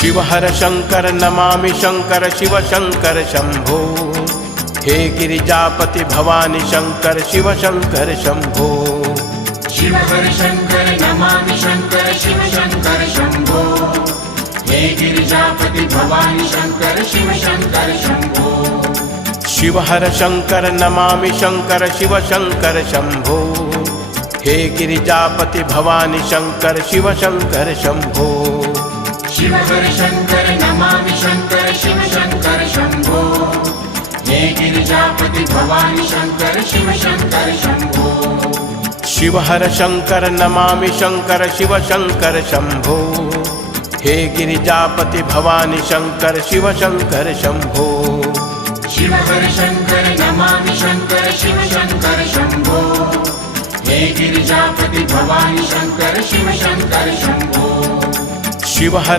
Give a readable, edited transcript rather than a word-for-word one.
Shiv हर Shankar Namami Shankar Shiv Shankar Shambho. हे Girijapati Bhavani Shankar Shiv Shankar Shambho. Shiv हर Shankar Namami Shankar Shiv Shankar Shambho. हे Girijapati Bhavani Shankar Shiv Shankar Shambho. Shiv हर Shankar Namami Shankar Shiv Shankar Shambho. हे Girijapati Bhavani Shankar Shiv Shankar Shambho. Shiv हर Shankar Namami Shankar Shiv Shankar Shambho. हे Girijapati Bhavani Shankar Shiv Shankar Shambho. Shiv हर Shankar Namami Shankar Shiv Shankar Shambho. हे Girijapati Bhavani Shankar Shiv Shankar Shambho. Shiv हर Shankar Namami Shankar Shiv Shankar Shambho. हे Girijapati Bhavani Shankar Shiv Shankar Shambho. Shiv हर